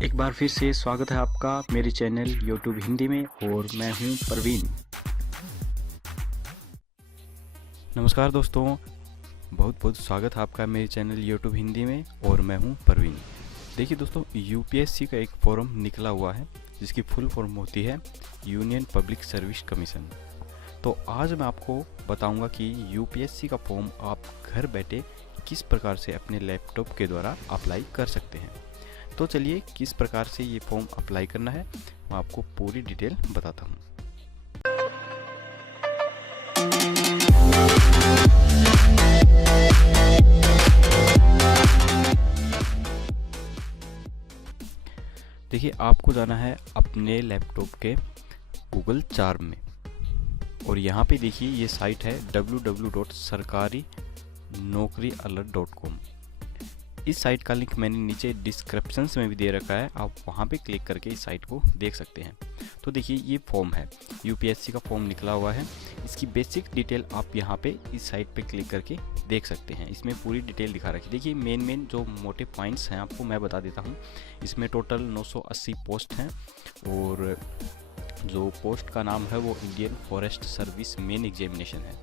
एक बार फिर से स्वागत है आपका मेरे चैनल यूट्यूब हिंदी में और मैं हूं परवीन। नमस्कार दोस्तों, बहुत बहुत स्वागत है आपका मेरे चैनल यूट्यूब हिंदी में और मैं हूं परवीन। देखिए दोस्तों, यूपीएससी का एक फॉर्म निकला हुआ है जिसकी फुल फॉर्म होती है यूनियन पब्लिक सर्विस कमीशन। तो आज मैं आपको बताऊंगा कि यूपीएससी का फॉर्म आप घर बैठे किस प्रकार से अपने लैपटॉप के द्वारा अप्लाई कर सकते हैं। तो चलिए किस प्रकार से ये फॉर्म अप्लाई करना है मैं आपको पूरी डिटेल बताता हूँ। देखिए, आपको जाना है अपने लैपटॉप के गूगल चार्म में और यहाँ पे देखिए ये साइट है www.sarkarinokrialert.com। इस साइट का लिंक मैंने नीचे डिस्क्रिप्शंस में भी दे रखा है, आप वहाँ पे क्लिक करके इस साइट को देख सकते हैं। तो देखिए ये फॉर्म है, यूपीएससी का फॉर्म निकला हुआ है। इसकी बेसिक डिटेल आप यहाँ पे इस साइट पे क्लिक करके देख सकते हैं। इसमें पूरी डिटेल दिखा रखी है। देखिए मेन जो मोटे पॉइंट्स हैं आपको मैं बता देता हूँ। इसमें टोटल 980 पोस्ट हैं और जो पोस्ट का नाम है वो Indian forest service main examination है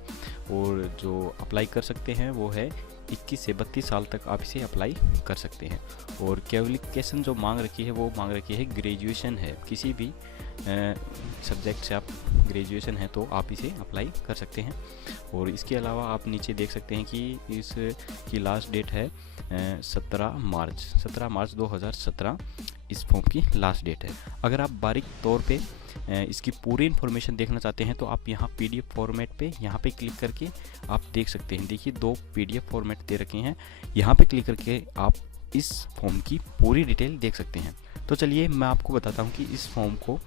और जो अप्लाई कर सकते हैं वो है 21 से 32 साल तक आप इसे अप्लाई कर सकते हैं। और क्वालिफिकेशन जो मांग रखी है वो मांग रखी है ग्रेजुएशन है, किसी भी सब्जेक्ट से आप ग्रेजुएशन है तो आप इसे अप्लाई कर सकते हैं। और इसके अलावा आप नीचे देख सकते हैं कि इसकी लास्ट डेट है 17 मार्च 2017 इस फॉर्म की लास्ट डेट है। अगर आप बारीक तौर पे इसकी पूरी इन्फॉर्मेशन देखना चाहते हैं तो आप यहाँ पीडीएफ फॉर्मेट पे यहाँ पे क्लिक करके आप देख सकते हैं। देखिए 2 पीडीएफ फॉर्मेट दे रखे हैं, यहाँ पे क्लिक करके आप इस फॉर्म की पूरी डिटेल देख सकते हैं। तो चलिए मैं आपको बताता हूँ कि इस फॉर्म को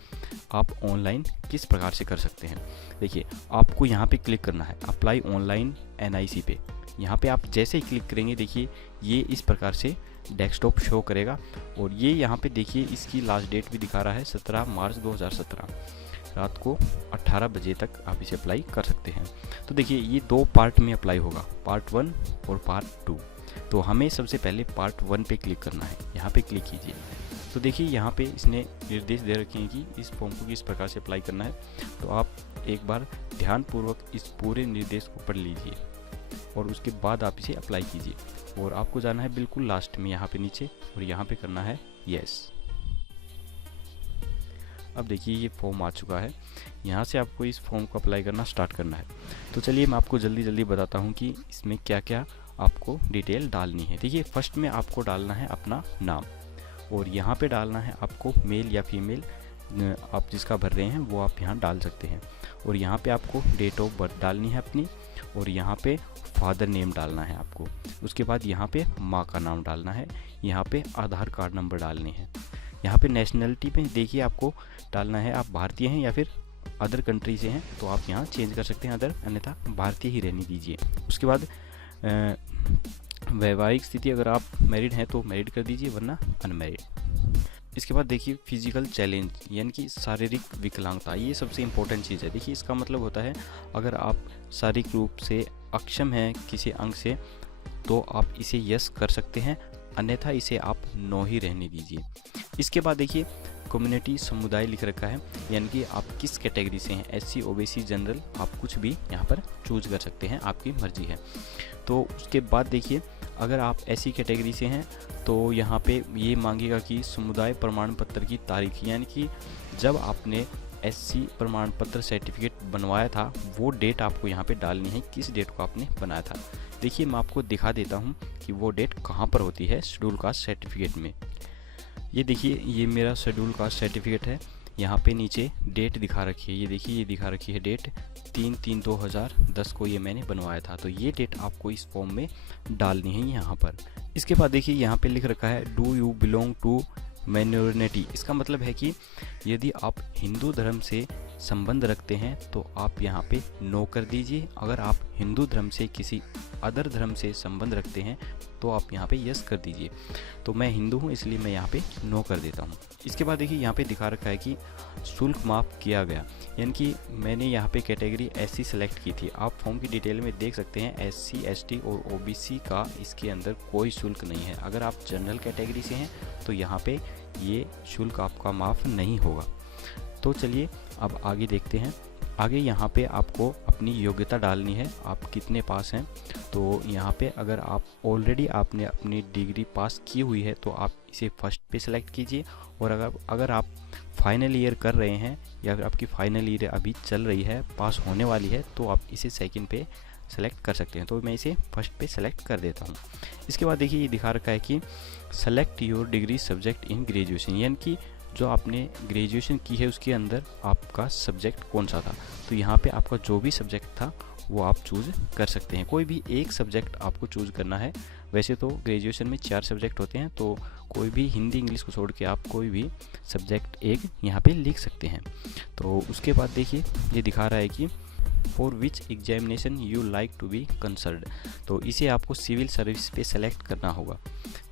आप ऑनलाइन किस प्रकार से कर सकते हैं। देखिए आपको यहाँ पे क्लिक करना है अप्लाई ऑनलाइन एनआईसी पे। यहाँ पे आप जैसे ही क्लिक करेंगे देखिए ये इस प्रकार से डेस्कटॉप शो करेगा और ये यहाँ पे देखिए इसकी लास्ट डेट भी दिखा रहा है 17 मार्च 2017 रात को 18 बजे तक आप इसे अप्लाई कर सकते हैं। तो देखिए ये 2 पार्ट में अप्लाई होगा, पार्ट 1 और पार्ट 2। तो हमें सबसे पहले पार्ट 1 पे क्लिक करना है, यहाँ पे क्लिक कीजिए। तो देखिए यहाँ पे इसने निर्देश दे रखे हैं कि इस फॉर्म को किस प्रकार से अप्लाई करना है। तो आप एक बार ध्यानपूर्वक इस पूरे निर्देश को पढ़ लीजिए और उसके बाद आप इसे अप्लाई कीजिए। और आपको जाना है बिल्कुल लास्ट में यहाँ पे नीचे और यहाँ पे करना है यस। अब देखिए ये फॉर्म आ चुका है, यहाँ से आपको इस फॉर्म को अप्लाई करना स्टार्ट करना है। तो चलिए मैं आपको जल्दी बताता हूँ कि इसमें क्या क्या आपको डिटेल डालनी है। देखिए फर्स्ट में आपको डालना है अपना नाम और यहाँ पे डालना है आपको मेल या फीमेल, आप जिसका भर रहे हैं वो आप यहाँ डाल सकते हैं। और यहाँ पे आपको डेट ऑफ बर्थ डालनी है अपनी और यहाँ पे फादर नेम डालना है आपको। उसके बाद यहाँ पे माँ का नाम डालना है, यहाँ पे आधार कार्ड नंबर डालने हैं। यहाँ पे नेशनलिटी पे देखिए आपको डालना है आप भारतीय हैं या फिर अदर कंट्री से हैं तो आप यहाँ चेंज कर सकते हैं अदर, अन्यथा भारतीय ही रहने दीजिए। उसके बाद वैवाहिक स्थिति, अगर आप मैरिड हैं तो मैरिड कर दीजिए वरना अनमैरिड। इसके बाद देखिए फिजिकल चैलेंज यानी कि शारीरिक विकलांगता, ये सबसे इम्पोर्टेंट चीज़ है। देखिए इसका मतलब होता है अगर आप शारीरिक रूप से अक्षम हैं किसी अंग से तो आप इसे यस कर सकते हैं, अन्यथा इसे आप नो ही रहने दीजिए। इसके बाद देखिए कम्युनिटी समुदाय लिख रखा है, यानी कि आप किस कैटेगरी से हैं, एससी ओबीसी जनरल, आप कुछ भी यहाँ पर चूज कर सकते हैं, आपकी मर्जी है। तो उसके बाद देखिए अगर आप ऐसी कैटेगरी से हैं तो यहाँ पे ये मांगेगा कि समुदाय प्रमाण पत्र की तारीख, यानी कि जब आपने एससी प्रमाण पत्र सर्टिफिकेट बनवाया था वो डेट आपको यहाँ पे डालनी है, किस डेट को आपने बनाया था। देखिए मैं आपको दिखा देता हूँ कि वो डेट कहाँ पर होती है शेड्यूल कास्ट सर्टिफिकेट में। ये देखिए ये मेरा शेड्यूल कास्ट सर्टिफिकेट है, यहाँ पे नीचे डेट दिखा रखी है, ये देखिए ये दिखा रखी है डेट 3/3/2010 को ये मैंने बनवाया था। तो ये डेट आपको इस फॉर्म में डालनी है यहाँ पर। इसके बाद देखिए यहाँ पे लिख रखा है do you belong to minority. इसका मतलब है कि यदि आप हिंदू धर्म से संबंध रखते हैं तो आप यहाँ पे नो कर दीजिए। अगर आप हिंदू धर्म से किसी अदर धर्म से संबंध रखते हैं तो आप यहाँ पे यस कर दीजिए। तो मैं हिंदू हूँ इसलिए मैं यहाँ पे नो कर देता हूँ। इसके बाद देखिए यहाँ पे दिखा रखा है कि शुल्क माफ़ किया गया, यानी कि मैंने यहाँ पे कैटेगरी SC सेलेक्ट की थी। आप फॉर्म की डिटेल में देख सकते हैं SC ST और OBC का इसके अंदर कोई शुल्क नहीं है। अगर आप जनरल कैटेगरी से हैं तो यहाँ पे ये शुल्क आपका माफ़ नहीं होगा। तो चलिए अब आगे देखते हैं। आगे यहाँ पे आपको अपनी योग्यता डालनी है, आप कितने पास हैं। तो यहाँ पे अगर आप ऑलरेडी आपने अपनी डिग्री पास की हुई है तो आप इसे फर्स्ट पे सेलेक्ट कीजिए, और अगर आप फाइनल ईयर कर रहे हैं या फिर आपकी फाइनल ईयर अभी चल रही है, पास होने वाली है, तो आप इसे सेकंड पे सेलेक्ट कर सकते हैं। तो मैं इसे फर्स्ट पे सेलेक्ट कर देता हूँ। इसके बाद देखिए ये दिखा रखा है कि select your degree subject in graduation, यानी कि जो आपने ग्रेजुएशन की है उसके अंदर आपका सब्जेक्ट कौन सा था। तो यहाँ पे आपका जो भी सब्जेक्ट था वो आप चूज़ कर सकते हैं। कोई भी एक सब्जेक्ट आपको चूज़ करना है। वैसे तो ग्रेजुएशन में 4 सब्जेक्ट होते हैं, तो कोई भी हिंदी इंग्लिश को छोड़ के आप कोई भी सब्जेक्ट एक यहाँ पे लिख सकते हैं। तो उसके बाद देखिए ये दिखा रहा है कि for which examination you like to be cancelled, तो इसे आपको सिविल सर्विस पे सेलेक्ट करना होगा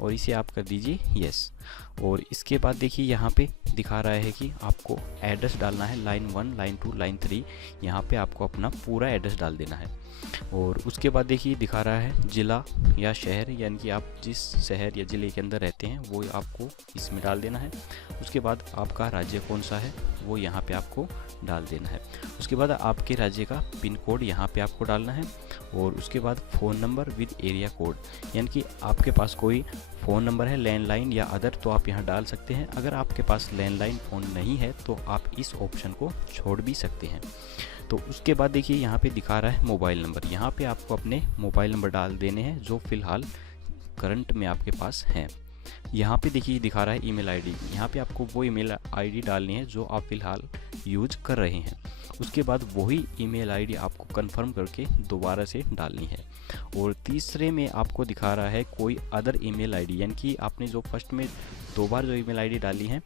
और इसे आप कर दीजिए यस। और इसके बाद देखिए यहाँ पे दिखा रहा है कि आपको एड्रेस डालना है, लाइन 1, लाइन 2, लाइन 3, यहाँ पे आपको अपना पूरा एड्रेस डाल देना है। और उसके बाद देखिए दिखा रहा है ज़िला या शहर, यानी कि आप जिस शहर या ज़िले के अंदर रहते हैं वो आपको इसमें डाल देना है। उसके बाद आपका राज्य कौन सा है वो यहाँ पे आपको डाल देना है। उसके बाद आपके राज्य का पिन कोड यहाँ पे आपको डालना है। और उसके बाद phone number with area code, यानी कि आपके पास कोई फ़ोन नंबर है लैंडलाइन या अदर तो आप यहाँ डाल सकते हैं। अगर आपके पास लैंडलाइन फ़ोन नहीं है तो आप इस ऑप्शन को छोड़ भी सकते हैं। तो उसके बाद देखिए यहाँ पे दिखा रहा है मोबाइल नंबर, यहाँ पे आपको अपने मोबाइल नंबर डाल देने हैं जो फ़िलहाल करंट में आपके पास हैं। यहाँ पे देखिए दिखा रहा है ईमेल आईडी, यहाँ पे आपको वो ईमेल आईडी डालनी है जो आप फ़िलहाल यूज कर रहे हैं। उसके बाद वही ईमेल आईडी आपको कंफर्म करके दोबारा से डालनी है। और तीसरे में आपको दिखा रहा है कोई अदर ईमेल आईडी, यानी कि आपने जो फर्स्ट में 2 बार जो ईमेल आईडी डाली है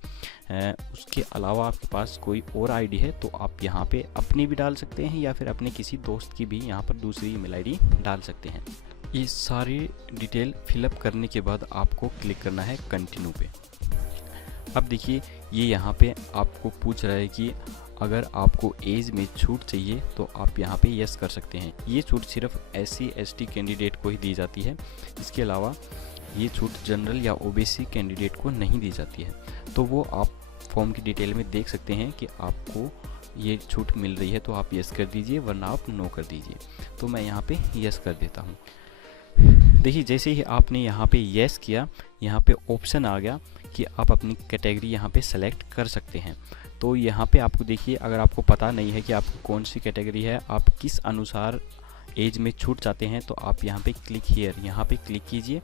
उसके अलावा आपके पास कोई और आईडी है तो आप यहाँ पे अपनी भी डाल सकते हैं या फिर अपने किसी दोस्त की भी यहाँ पर दूसरी ईमेल आईडी डाल सकते हैं। ये सारी डिटेल फिलअप करने के बाद आपको क्लिक करना है कंटिन्यू पे। अब देखिए ये यहाँ पे आपको पूछ रहा है कि अगर आपको एज में छूट चाहिए तो आप यहाँ पे यस कर सकते हैं। ये छूट सिर्फ SC ST कैंडिडेट को ही दी जाती है, इसके अलावा ये छूट जनरल या OBC कैंडिडेट को नहीं दी जाती है। तो वो आप फॉर्म की डिटेल में देख सकते हैं कि आपको ये छूट मिल रही है तो आप यस कर दीजिए, वरना आप नो कर दीजिए। तो मैं यहाँ पे यस कर देता हूँ। देखिए जैसे ही आपने यहाँ पे यस किया, यहाँ पे ऑप्शन आ गया कि आप अपनी कैटेगरी यहाँ पे सेलेक्ट कर सकते हैं। तो यहाँ पे आपको देखिए अगर आपको पता नहीं है कि आपको कौन सी कैटेगरी है, आप किस अनुसार एज में छूट चाहते हैं, तो आप यहाँ पे क्लिक हियर यहाँ पे क्लिक कीजिए।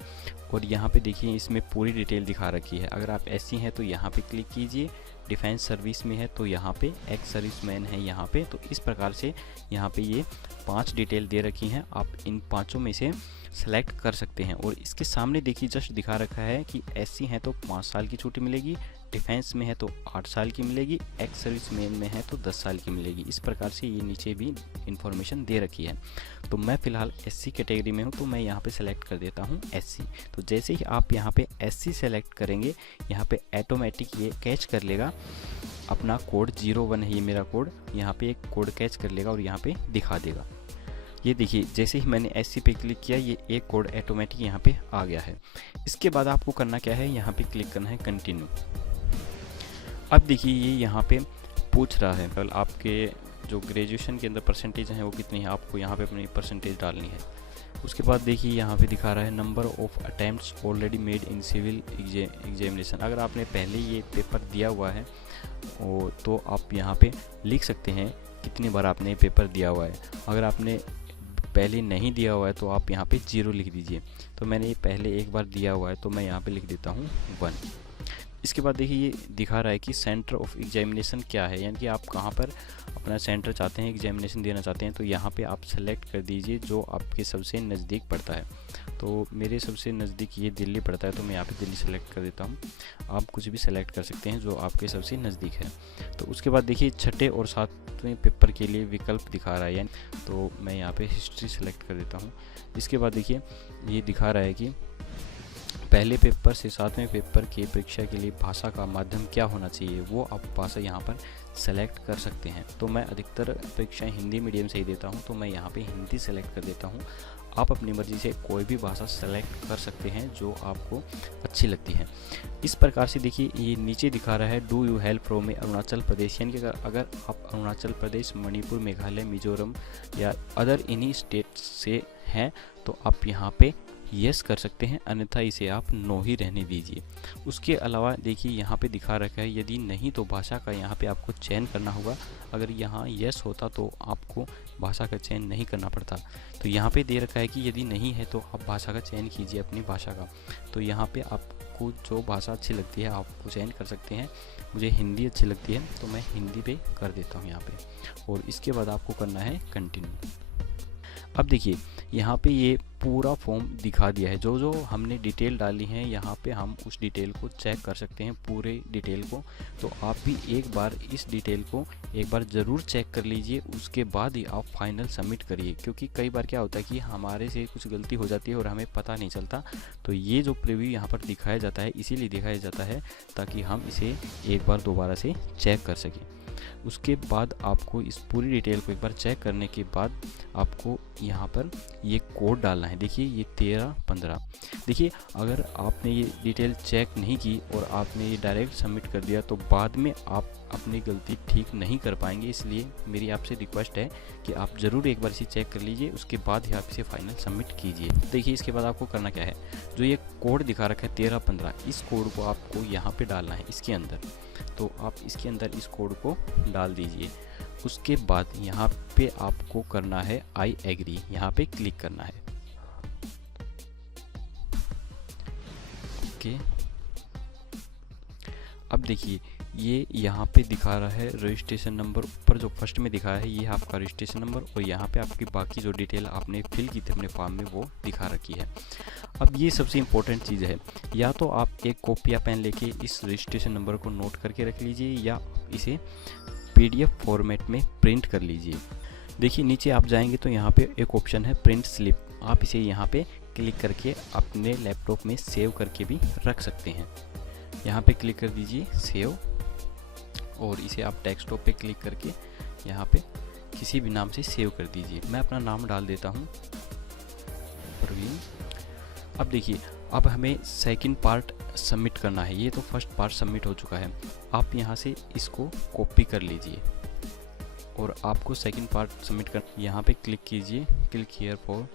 और यहाँ पे देखिए इसमें पूरी डिटेल दिखा रखी है। अगर आप SC हैं तो यहाँ पे क्लिक कीजिए, डिफेंस सर्विस में है तो यहाँ पे एक्स सर्विसमैन है यहाँ पे। तो इस प्रकार से यहाँ पे ये 5 डिटेल दे रखी हैं, आप इन 5 में से सेलेक्ट कर सकते हैं। और इसके सामने देखिए जस्ट दिखा रखा है कि SC है तो 5 साल की छुट्टी मिलेगी, डिफेंस में है तो 8 साल की मिलेगी, एक्स सर्विसमैन में है तो 10 साल की मिलेगी। इस प्रकार से ये नीचे भी इंफॉर्मेशन दे रखी है। तो मैं फ़िलहाल SC कैटेगरी में हूँ तो मैं यहाँ पे सेलेक्ट कर देता हूँ SC। तो जैसे ही आप यहाँ पे SC सेलेक्ट करेंगे, यहाँ पे ऑटोमेटिक ये कैच कर लेगा अपना कोड 01 है ये मेरा कोड, यहाँ पे एक कोड कैच कर लेगा और यहाँ पे दिखा देगा। ये देखिए जैसे ही मैंने SC पे क्लिक किया, ये एक कोड ऑटोमेटिक यहाँ पे आ गया है। इसके बाद आपको करना क्या है, यहाँ पे क्लिक करना है कंटिन्यू। अब देखिए ये यहाँ पे पूछ रहा है कल आपके जो ग्रेजुएशन के अंदर परसेंटेज है वो कितनी है, आपको यहाँ पे अपनी परसेंटेज डालनी है। उसके बाद देखिए यहाँ पे दिखा रहा है number of attempts already made in civil examination. अगर आपने पहले ये पेपर दिया हुआ है तो आप यहाँ पे लिख सकते हैं कितनी बार आपने पेपर दिया हुआ है। अगर आपने पहले नहीं दिया हुआ है तो आप यहाँ पे 0 लिख दीजिए। तो मैंने ये पहले एक बार दिया हुआ है तो मैं यहाँ पे लिख देता हूँ 1। इसके बाद देखिए ये दिखा रहा है कि सेंटर ऑफ एग्जामिनेशन क्या है, यानी कि आप कहाँ पर अपना सेंटर चाहते हैं, एग्जामिनेशन देना चाहते हैं। तो यहाँ पे आप सेलेक्ट कर दीजिए जो आपके सबसे नज़दीक पड़ता है। तो मेरे सबसे नज़दीक ये दिल्ली पड़ता है, तो मैं यहाँ पे दिल्ली सेलेक्ट कर देता हूँ। आप कुछ भी सेलेक्ट कर सकते हैं जो आपके सबसे नज़दीक है। तो उसके बाद देखिए छठे और सातवें पेपर के लिए विकल्प दिखा रहा है, यानी तो मैं यहाँ पे हिस्ट्री सेलेक्ट कर देता हूँ। इसके बाद देखिए ये दिखा रहा है कि पहले पेपर से सातवें पेपर की परीक्षा के लिए भाषा का माध्यम क्या होना चाहिए, वो आप भाषा यहाँ पर सेलेक्ट कर सकते हैं। तो मैं अधिकतर परीक्षाएं हिंदी मीडियम से ही देता हूँ, तो मैं यहाँ पे हिंदी सेलेक्ट कर देता हूँ। आप अपनी मर्ज़ी से कोई भी भाषा सेलेक्ट कर सकते हैं जो आपको अच्छी लगती है। इस प्रकार से देखिए ये नीचे दिखा रहा है do you help from Arunachal Pradesh, यानी कि अगर आप अरुणाचल प्रदेश, मणिपुर, मेघालय, मिजोरम या अदर इन्हीं स्टेट से हैं तो आप यहाँ पे यस कर सकते हैं, अन्यथा इसे आप नो ही रहने दीजिए। उसके अलावा देखिए यहाँ पे दिखा रखा है यदि नहीं तो भाषा का यहाँ पे आपको चयन करना होगा। अगर यहाँ यस होता तो आपको भाषा का चयन नहीं करना पड़ता। तो यहाँ पे दे रखा है कि यदि नहीं है तो आप भाषा का चयन कीजिए अपनी भाषा का। तो यहाँ पे आपको जो भाषा अच्छी लगती है आपको चयन कर सकते हैं। मुझे हिंदी अच्छी लगती है तो मैं हिंदी पे कर देता हूँ यहाँ पे, और इसके बाद आपको करना है कंटिन्यू। अब देखिए यहाँ पे ये पूरा फॉर्म दिखा दिया है, जो जो हमने डिटेल डाली है यहाँ पे हम उस डिटेल को चेक कर सकते हैं, पूरे डिटेल को। तो आप भी एक बार इस डिटेल को एक बार ज़रूर चेक कर लीजिए, उसके बाद ही आप फाइनल सबमिट करिए। क्योंकि कई बार क्या होता है कि हमारे से कुछ गलती हो जाती है और हमें पता नहीं चलता। तो ये जो प्रीव्यू यहाँ पर दिखाया जाता है इसीलिए दिखाया जाता है ताकि हम इसे एक बार दोबारा से चेक कर सकें। उसके बाद आपको इस पूरी डिटेल को एक बार चेक करने के बाद आपको यहाँ पर ये कोड डालना है। देखिए ये 13-15। देखिए अगर आपने ये डिटेल चेक नहीं की और आपने ये डायरेक्ट सबमिट कर दिया तो बाद में आप अपनी गलती ठीक नहीं कर पाएंगे। इसलिए मेरी आपसे रिक्वेस्ट है कि आप ज़रूर एक बार इसे चेक कर लीजिए, उसके बाद ही आप इसे फाइनल सबमिट कीजिए। देखिए इसके बाद आपको करना क्या है, जो ये कोड दिखा रखा है 13-15, इस कोड को आपको यहाँ पे डालना है इसके अंदर। तो आप इसके अंदर इस कोड को डाल दीजिए। उसके बाद यहाँ पे आपको करना है आई एग्री, यहाँ पे क्लिक करना है। ओके, अब देखिए ये यहाँ पे दिखा रहा है रजिस्ट्रेशन नंबर, ऊपर जो फर्स्ट में दिखाया है ये आपका रजिस्ट्रेशन नंबर, और यहाँ पे आपकी बाकी जो डिटेल आपने फिल की थी अपने फॉर्म में वो दिखा रखी है। अब ये सबसे इम्पोर्टेंट चीज़ है, या तो आप एक कॉपी या पेन लेके इस रजिस्ट्रेशन नंबर को नोट करके रख लीजिए या इसे PDF फॉर्मेट में प्रिंट कर लीजिए। देखिए नीचे आप जाएंगे तो यहाँ पे एक ऑप्शन है प्रिंट स्लिप, आप इसे यहाँ पे क्लिक करके अपने लैपटॉप में सेव करके भी रख सकते हैं। यहाँ पे क्लिक कर दीजिए सेव, और इसे आप डेस्कटॉप पे क्लिक करके यहाँ पे किसी भी नाम से सेव कर दीजिए। मैं अपना नाम डाल देता हूँ प्रवीण। अब देखिए अब हमें सेकंड पार्ट सबमिट करना है। ये तो फर्स्ट पार्ट सबमिट हो चुका है, आप यहाँ से इसको कॉपी कर लीजिए और आपको सेकंड पार्ट सबमिट कर यहाँ पे क्लिक कीजिए, click here for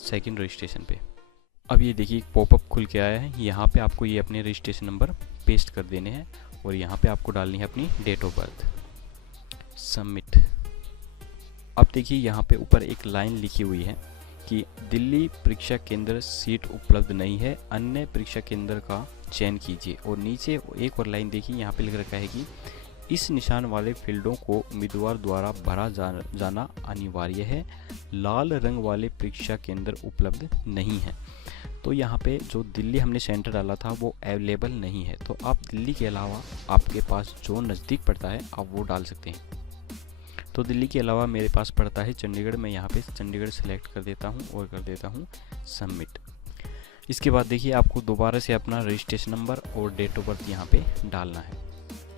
second registration पे। अब ये देखिए पॉपअप खुल के आया है, यहाँ पे आपको ये अपने रजिस्ट्रेशन नंबर पेस्ट कर देने हैं और यहाँ पे आपको डालनी है अपनी डेट ऑफ बर्थ। सबमिट। अब देखिए यहाँ पे ऊपर एक लाइन लिखी हुई है कि दिल्ली परीक्षा केंद्र सीट उपलब्ध नहीं है, अन्य परीक्षा केंद्र का चयन कीजिए। और नीचे एक और लाइन देखिए यहाँ पे लिख रखा है कि इस निशान वाले फील्डों को उम्मीदवार द्वारा भरा जाना अनिवार्य है, लाल रंग वाले परीक्षा केंद्र उपलब्ध नहीं है। तो यहाँ पे जो दिल्ली हमने सेंटर डाला था वो अवेलेबल नहीं है, तो आप दिल्ली के अलावा आपके पास जो नज़दीक पड़ता है आप वो डाल सकते हैं। तो दिल्ली के अलावा मेरे पास पड़ता है चंडीगढ़, मैं यहाँ पे चंडीगढ़ सेलेक्ट कर देता हूँ और कर देता हूँ सबमिट। इसके बाद देखिए आपको दोबारा से अपना रजिस्ट्रेशन नंबर और डेट ऑफ बर्थ यहाँ पे डालना है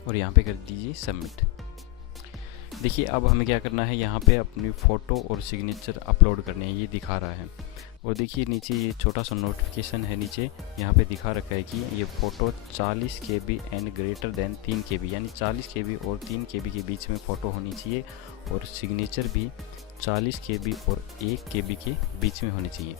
और यहाँ पे कर दीजिए सबमिट। देखिए अब हमें क्या करना है, यहाँ पे अपनी फ़ोटो और सिग्नेचर अपलोड करने हैं, ये दिखा रहा है। और देखिए नीचे ये छोटा सा नोटिफिकेशन है, नीचे यहाँ पे दिखा रखा है कि ये photo 40 KB and greater than 3 KB, यानी 40 KB और 3 KB के बीच में फ़ोटो होनी चाहिए, और सिग्नेचर भी 40 KB और 1 KB के बीच में होनी चाहिए।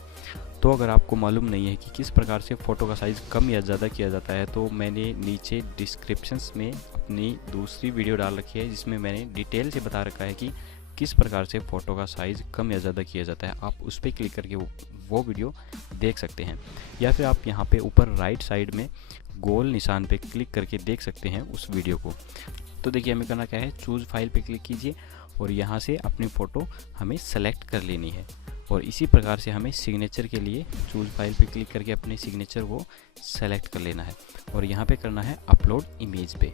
तो अगर आपको मालूम नहीं है कि किस प्रकार से फ़ोटो का साइज़ कम या ज़्यादा किया जाता है, तो मैंने नीचे डिस्क्रिप्शंस में अपनी दूसरी वीडियो डाल रखी है जिसमें मैंने डिटेल से बता रखा है कि किस प्रकार से फ़ोटो का साइज़ कम या ज़्यादा किया जाता है। आप उस पर क्लिक करके वो वीडियो देख सकते हैं, या फिर आप यहाँ पे ऊपर राइट साइड में गोल निशान पे क्लिक करके देख सकते हैं उस वीडियो को। तो देखिए हमें करना क्या है, चूज़ फाइल पे क्लिक कीजिए और यहाँ से अपनी फ़ोटो हमें सेलेक्ट कर लेनी है। और इसी प्रकार से हमें सिग्नेचर के लिए चूज़ फाइल पे क्लिक करके अपने सिग्नेचर को सेलेक्ट कर लेना है और यहाँ पे करना है अपलोड इमेज पे।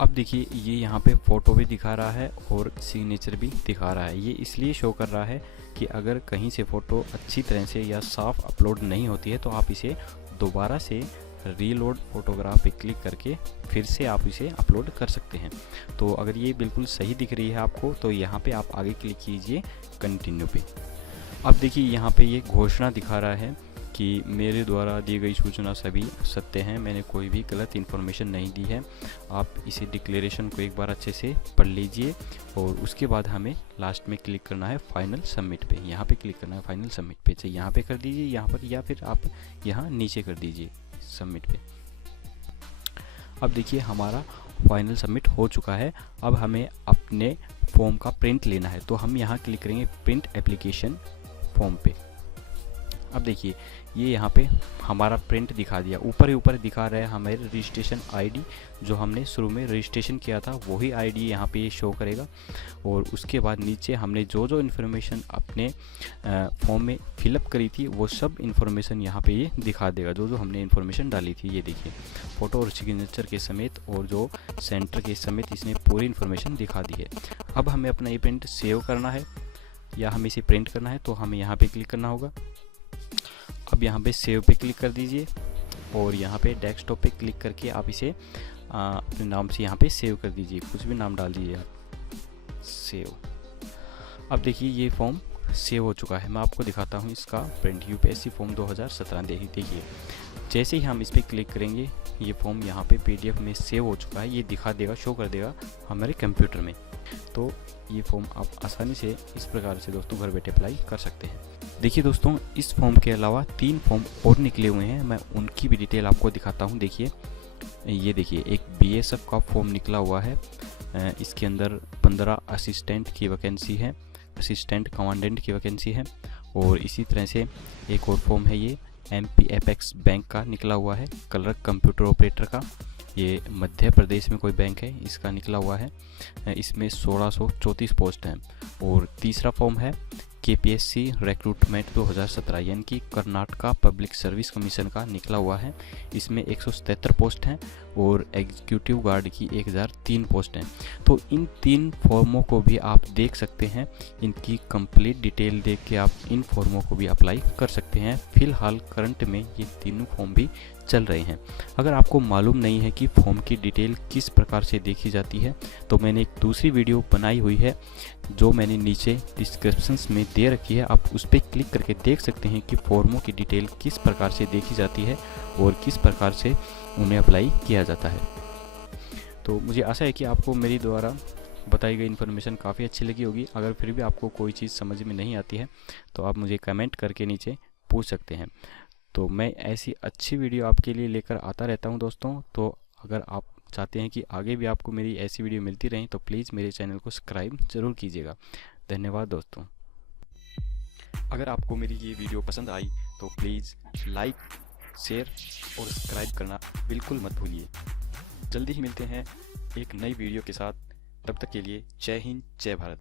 अब देखिए ये यहाँ पे फ़ोटो भी दिखा रहा है और सिग्नेचर भी दिखा रहा है। ये इसलिए शो कर रहा है कि अगर कहीं से फ़ोटो अच्छी तरह से या साफ़ अपलोड नहीं होती है तो आप इसे दोबारा से रीलोड फोटोग्राफ पे क्लिक करके फिर से आप इसे अपलोड कर सकते हैं। तो अगर ये बिल्कुल सही दिख रही है आपको तो यहाँ पे आप आगे क्लिक कीजिए कंटिन्यू पे। अब देखिए यहाँ पे ये घोषणा दिखा रहा है कि मेरे द्वारा दी गई सूचना सभी सत्य हैं, मैंने कोई भी गलत इन्फॉर्मेशन नहीं दी है। आप इसे डिक्लेरेशन को एक बार अच्छे से पढ़ लीजिए और उसके बाद हमें लास्ट में क्लिक करना है फाइनल सबमिट पे। यहाँ पे क्लिक करना है फाइनल सबमिट पे, चाहे यहाँ पे कर दीजिए यहाँ पर, या फिर आप यहाँ नीचे कर दीजिए सबमिट पे। अब देखिए हमारा फाइनल सबमिट हो चुका है। अब हमें अपने फॉर्म का प्रिंट लेना है, तो हम यहाँ क्लिक करेंगे प्रिंट एप्लीकेशन फॉर्म पे। अब देखिए ये यहाँ पे हमारा प्रिंट दिखा दिया, ऊपर ही ऊपर दिखा रहा है हमारे रजिस्ट्रेशन आईडी, जो हमने शुरू में रजिस्ट्रेशन किया था वही आईडी यहाँ पे ये शो करेगा। और उसके बाद नीचे हमने जो जो इन्फॉर्मेशन अपने फॉर्म में फिलअप करी थी वो सब इन्फॉर्मेशन यहाँ पे ये दिखा देगा, जो जो हमने इन्फॉर्मेशन डाली थी। ये देखिए फ़ोटो और सिग्नेचर के समेत और जो सेंटर के समेत इसने पूरी इन्फॉर्मेशन दिखा दी है। अब हमें अपना ये प्रिंट सेव करना है या हमें इसे प्रिंट करना है, तो हमें यहाँ पे क्लिक करना होगा। अब यहाँ पे सेव पे क्लिक कर दीजिए और यहाँ पे डेस्कटॉप पे क्लिक करके आप इसे अपने नाम से यहाँ पे सेव कर दीजिए, कुछ भी नाम डाल दीजिए आप, सेव। अब देखिए ये फॉर्म सेव हो चुका है। मैं आपको दिखाता हूँ इसका प्रिंट, यूपीएससी फॉर्म 2017। देखिए जैसे ही हम इस पर क्लिक करेंगे ये फॉर्म यहाँ पे पीडीएफ में सेव हो चुका है, ये दिखा देगा, शो कर देगा हमारे कंप्यूटर में। तो ये फॉर्म आप आसानी से इस प्रकार से दोस्तों घर बैठे अप्लाई कर सकते हैं। देखिए दोस्तों इस फॉर्म के अलावा 3 फॉर्म और निकले हुए हैं, मैं उनकी भी डिटेल आपको दिखाता हूँ। देखिए ये देखिए एक बीएसएफ का फॉर्म निकला हुआ है, इसके अंदर 15 असिस्टेंट की वैकेंसी है, असिस्टेंट कमांडेंट की वैकेंसी है। और इसी तरह से एक और फॉर्म है, ये एमपी एपेक्स बैंक का निकला हुआ है, क्लर्क कंप्यूटर ऑपरेटर का, ये मध्य प्रदेश में कोई बैंक है, इसका निकला हुआ है। इसमें 1634 पोस्ट हैं। और तीसरा फॉर्म है केपीएससी रिक्रूटमेंट 2017 यानी कि कर्नाटका पब्लिक सर्विस कमीशन का निकला हुआ है, इसमें 177 पोस्ट हैं और एग्जीक्यूटिव गार्ड की 1003 पोस्ट हैं। तो इन 3 फॉर्मों को भी आप देख सकते हैं, इनकी कंप्लीट डिटेल देख के आप इन फॉर्मों को भी अप्लाई कर सकते हैं। फिलहाल करंट में ये तीनों फॉर्म भी चल रहे हैं। अगर आपको मालूम नहीं है कि फॉर्म की डिटेल किस प्रकार से देखी जाती है तो मैंने एक दूसरी वीडियो बनाई हुई है जो मैंने नीचे डिस्क्रिप्शंस में दे रखी है, आप उस पर क्लिक करके देख सकते हैं कि फॉर्मों की डिटेल किस प्रकार से देखी जाती है और किस प्रकार से उन्हें अप्लाई किया जाता है। तो मुझे आशा है कि आपको मेरी द्वारा बताई गई इन्फॉर्मेशन काफ़ी अच्छी लगी होगी। अगर फिर भी आपको कोई चीज़ समझ में नहीं आती है तो आप मुझे कमेंट करके नीचे पूछ सकते हैं। तो मैं ऐसी अच्छी वीडियो आपके लिए लेकर आता रहता हूं दोस्तों। तो अगर आप चाहते हैं कि आगे भी आपको मेरी ऐसी वीडियो मिलती रहें तो प्लीज़ मेरे चैनल को सब्सक्राइब ज़रूर कीजिएगा। धन्यवाद दोस्तों। अगर आपको मेरी ये वीडियो पसंद आई तो प्लीज़ लाइक, शेयर और सब्सक्राइब करना बिल्कुल मत भूलिए। जल्दी ही मिलते हैं एक नई वीडियो के साथ, तब तक के लिए जय हिंद, जय भारत।